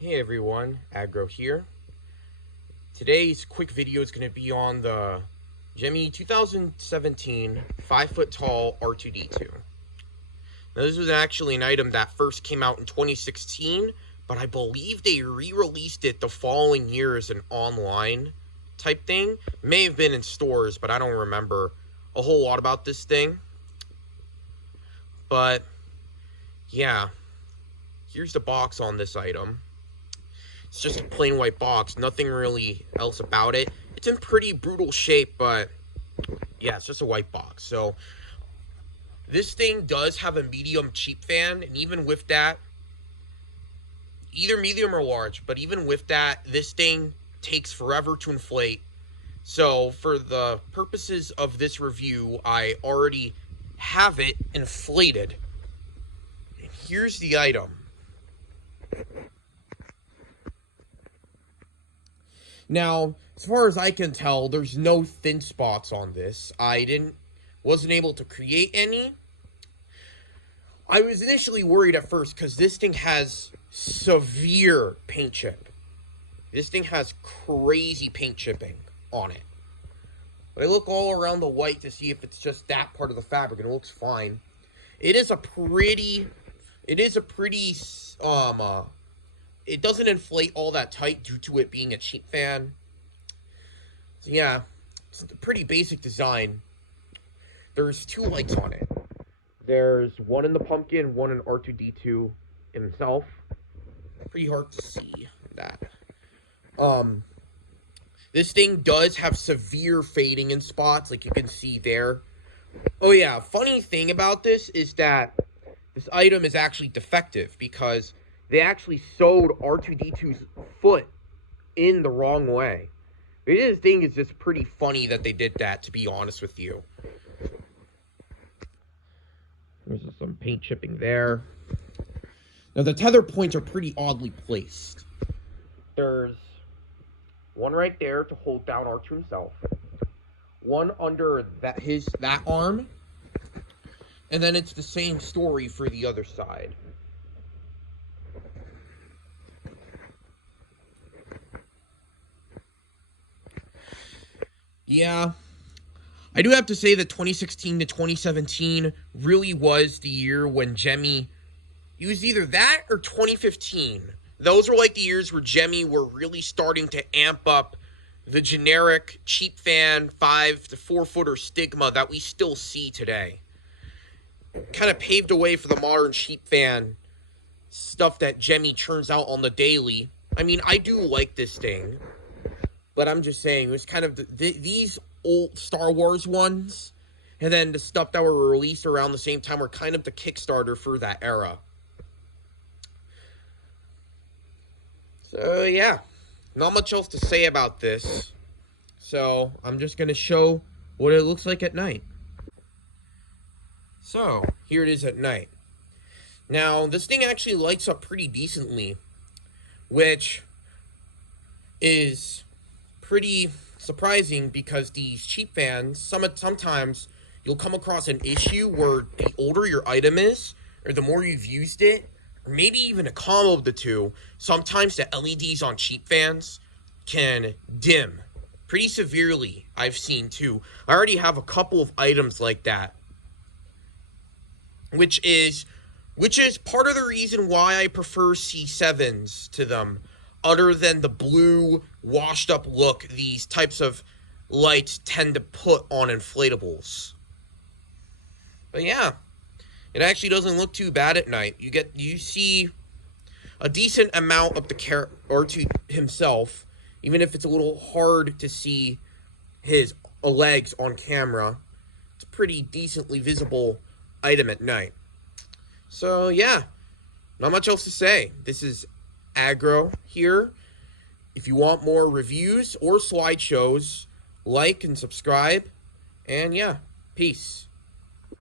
Hey everyone, Aggro here. Today's quick video is going to be on the Gemmy 2017 5-foot tall R2-D2. Now this was actually an item that first came out in 2016, but I believe they re-released it the following year as an online type thing. It may have been in stores, but I don't remember a whole lot about this thing. But yeah, here's the box on this item. It's just a plain white box, nothing really else about it. It's in pretty brutal shape, but yeah, it's just a white box. So this thing does have a medium cheap fan, and even with that, either medium or large, but even with that, this thing takes forever to inflate. So for the purposes of this review, I already have it inflated. And here's the item. Now, as far as I can tell, there's no thin spots on this. Wasn't able to create any. I was initially worried at first because this thing has severe paint chip. This thing has crazy paint chipping on it. But I look all around the white to see if it's just that part of the fabric, and it looks fine. It doesn't inflate all that tight due to it being a cheap fan. So yeah, it's a pretty basic design. There's two lights on it. There's one in the pumpkin, one in R2-D2 himself. Pretty hard to see that. This thing does have severe fading in spots, like you can see there. Oh yeah, funny thing about this is that this item is actually defective because they actually sewed R2-D2's foot in the wrong way. This thing is just pretty funny that they did that, to be honest with you. There's some paint chipping there. Now, the tether points are pretty oddly placed. There's one right there to hold down R2 himself. One under that arm. And then it's the same story for the other side. Yeah, I do have to say that 2016 to 2017 really was the year when Gemmy, it was either that or 2015. Those were like the years where Gemmy were really starting to amp up the generic cheap fan 5 to 4 footer stigma that we still see today. Kind of paved the way for the modern cheap fan stuff that Gemmy churns out on the daily. I mean, I do like this thing. But I'm just saying, it was kind of these old Star Wars ones, and then the stuff that were released around the same time were kind of the Kickstarter for that era. So, yeah. Not much else to say about this. So, I'm just going to show what it looks like at night. So, here it is at night. Now, this thing actually lights up pretty decently, which is pretty surprising because these cheap fans, sometimes you'll come across an issue where the older your item is, or the more you've used it, or maybe even a combo of the two, sometimes the LEDs on cheap fans can dim pretty severely. I've seen too. I already have a couple of items like that, which is part of the reason why I prefer C7s to them. Other than the blue, washed-up look these types of lights tend to put on inflatables. But yeah, it actually doesn't look too bad at night. You see a decent amount of the R2 himself, even if it's a little hard to see his legs on camera. It's a pretty decently visible item at night. So yeah, not much else to say. This is Aggro here. If you want more reviews or slideshows, like and subscribe. And yeah, peace.